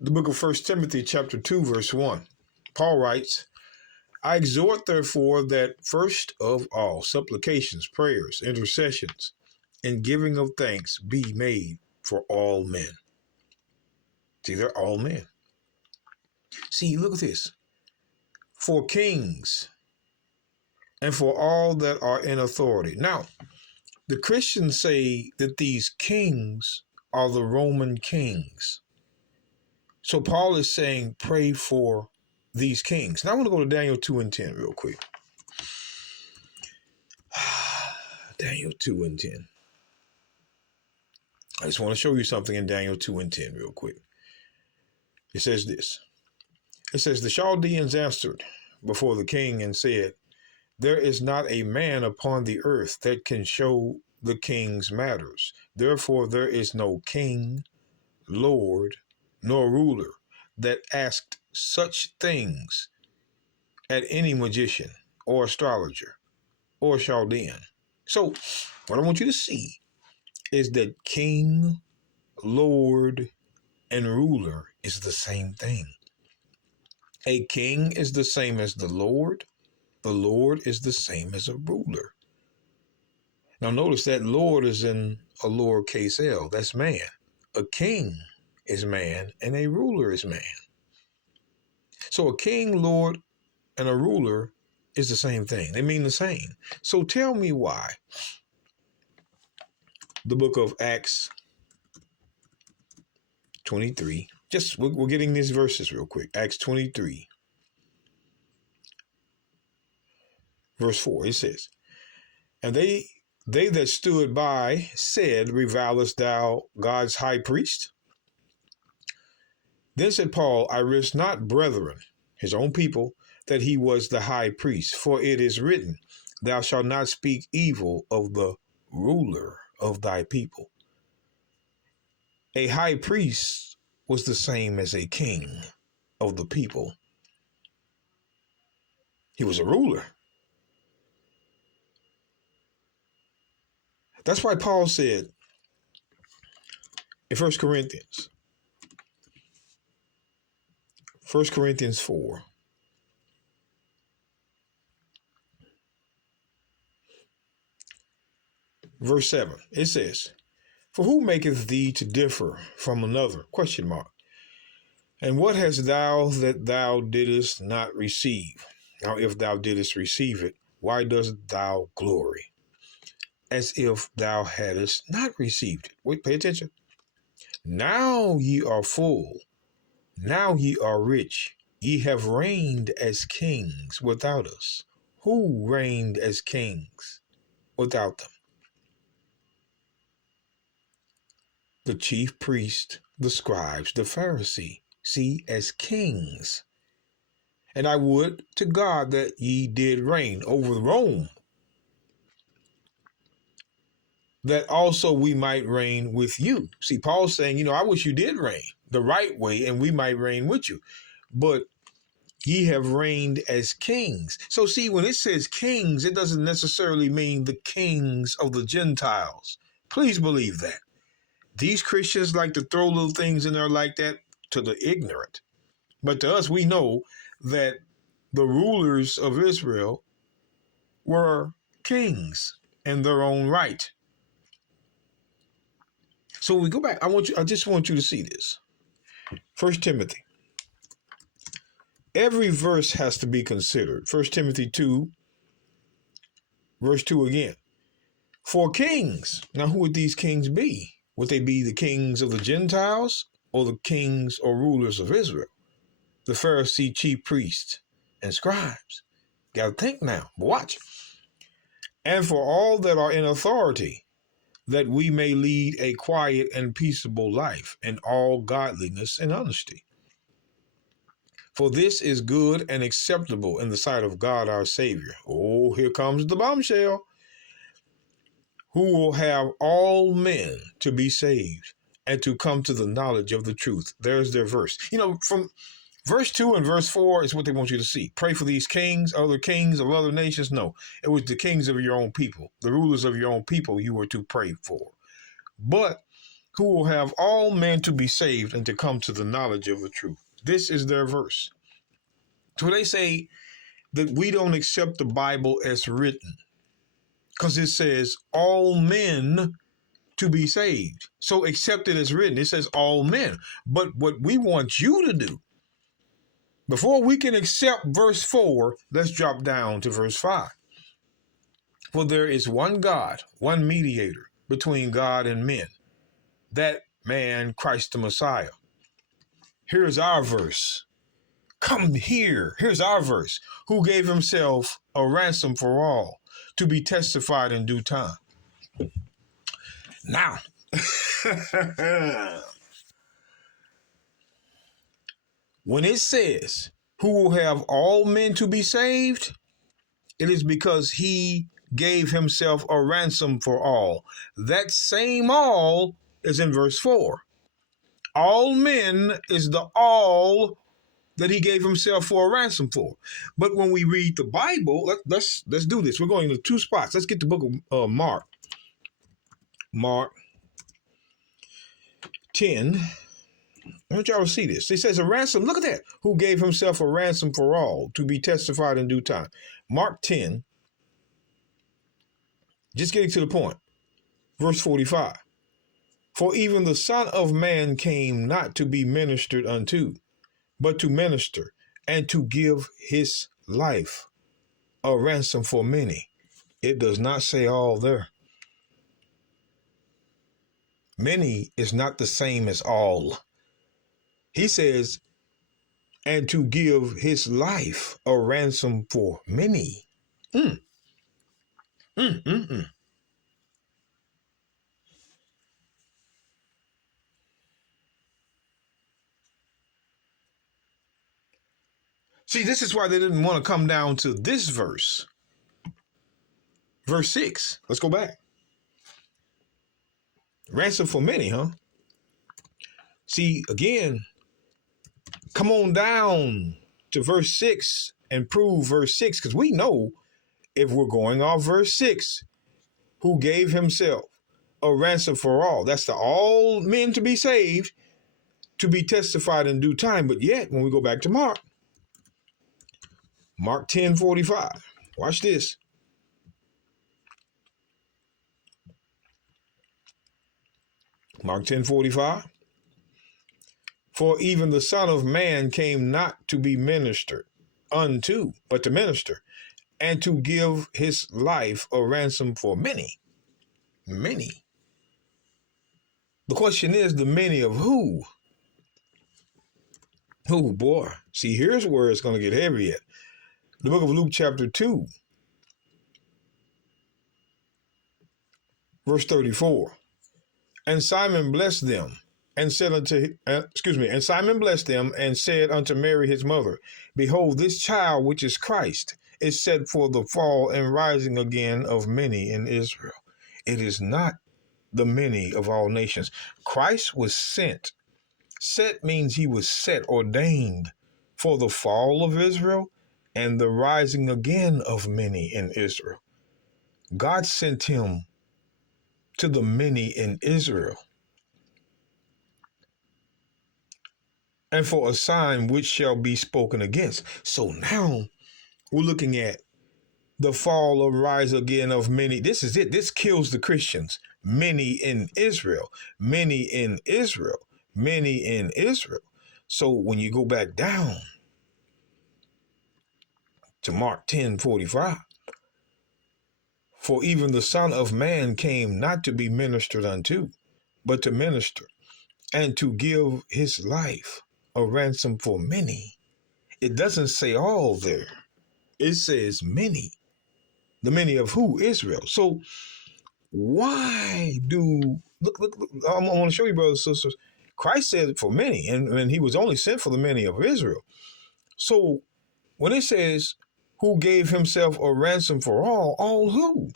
the book of 1 Timothy chapter 2, verse 1. Paul writes, I exhort, therefore, that first of all supplications, prayers, intercessions, and giving of thanks be made for all men. See, they're all men. See, look at this. For kings and for all that are in authority. Now, the Christians say that these kings are the Roman kings. So Paul is saying, pray for these kings. Now I want to go to Daniel 2 and 10 real quick. Daniel 2 and 10. I just want to show you something in Daniel 2 and 10 real quick. It says this. It says, the Chaldeans answered before the king and said, there is not a man upon the earth that can show the king's matters. Therefore, there is no king, lord, nor ruler that asked such things at any magician or astrologer or Chaldean. So what I want you to see is that king, lord, and ruler is the same thing. A king is the same as the Lord. The Lord is the same as a ruler. Now notice that Lord is in a lowercase l. That's man. A king is man and a ruler is man. So a king, Lord, and a ruler is the same thing. They mean the same. So tell me why the book of Acts 23, we're getting these verses real quick. Acts 23, verse 4, it says, and they that stood by said, revilest thou God's high priest? Then said Paul, I risk not, brethren, his own people, that he was the high priest. For it is written, thou shalt not speak evil of the ruler of thy people. A high priest was the same as a king of the people. He was a ruler. That's why Paul said in 1 Corinthians 4, verse 7, it says, for who maketh thee to differ from another? ? And what hast thou that thou didst not receive? Now, if thou didst receive it, why dost thou glory? As if thou hadst not received it. Wait, pay attention. Now ye are full. Now ye are rich. Ye have reigned as kings without us. Who reigned as kings without them? The chief priest, the scribes, the Pharisee, see, as kings. And I would to God that ye did reign over Rome, that also we might reign with you. See, Paul's saying, I wish you did reign the right way and we might reign with you. But ye have reigned as kings. So see, when it says kings, it doesn't necessarily mean the kings of the Gentiles. Please believe that. These Christians like to throw little things in there like that to the ignorant. But to us, we know that the rulers of Israel were kings in their own right. So we go back. I just want you to see this. 1 Timothy. Every verse has to be considered. 1 Timothy 2, verse 2 again. For kings. Now, who would these kings be? Would they be the kings of the Gentiles or the kings or rulers of Israel? The Pharisee, chief priests, and scribes. Got to think now. But watch. And for all that are in authority, that we may lead a quiet and peaceable life in all godliness and honesty. For this is good and acceptable in the sight of God our Savior. Oh, here comes the bombshell. Who will have all men to be saved and to come to the knowledge of the truth. There's their verse. From verse 2 and verse 4 is what they want you to see. Pray for these kings, other kings of other nations. No, it was the kings of your own people, the rulers of your own people you were to pray for. But who will have all men to be saved and to come to the knowledge of the truth. This is their verse. So they say that we don't accept the Bible as written because it says all men to be saved. So accept it as written. It says all men. But what we want you to do, before we can accept verse 4, let's drop down to verse 5. For there is one God, one mediator between God and men, that man, Christ the Messiah. Here's our verse. Come here. Here's our verse. Who gave himself a ransom for all, to be testified in due time. Now, when it says, who will have all men to be saved, it is because he gave himself a ransom for all. That same all is in verse 4. All men is the all that he gave himself for a ransom for. But when we read the Bible, let's do this. We're going to 2 spots. Let's get the book of Mark. Mark 10. I want y'all to see this. It says a ransom. Look at that. Who gave himself a ransom for all, to be testified in due time. Mark 10. Just getting to the point. Verse 45. For even the Son of Man came not to be ministered unto, but to minister and to give his life a ransom for many. It does not say all there. Many is not the same as all. He says, and to give his life a ransom for many. See, this is why they didn't want to come down to this verse. Verse 6. Let's go back. Ransom for many, huh? See, again, come on down to verse 6 and prove verse 6, because we know if we're going off verse 6, who gave himself a ransom for all. That's the all men to be saved, to be testified in due time. But yet, when we go back to Mark 10:45, watch this. Mark 10:45. For even the Son of Man came not to be ministered unto, but to minister, and to give his life a ransom for many. Many. The question is, the many of who? Who, boy? See, here's where it's going to get heavy at. The book of Luke chapter 2, verse 34. And Simon blessed them and said and Simon blessed them and said unto Mary his mother, Behold, this child which is Christ is set for the fall and rising again of many in Israel. It is not the many of all nations. Christ was sent. Set means he was set, ordained for the fall of Israel and the rising again of many in Israel. God sent him to the many in Israel, and for a sign which shall be spoken against. So now we're looking at the fall or rise again of many. This is it. This kills the Christians. Many in Israel, many in Israel, many in Israel. So when you go back down to Mark 10:45, for even the Son of Man came not to be ministered unto, but to minister and to give his life a ransom for many. It doesn't say all there. It says many. The many of who? Israel. So why do, look, I want to show you, brothers and sisters, Christ said for many, and he was only sent for the many of Israel. So when it says, who gave himself a ransom for all who?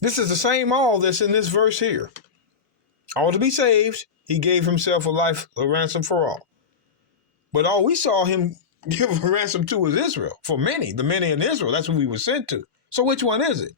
This is the same all that's in this verse here. All to be saved, he gave himself a ransom for all. But all we saw him give a ransom to is Israel. For many, the many in Israel, that's what we were sent to. So which one is it?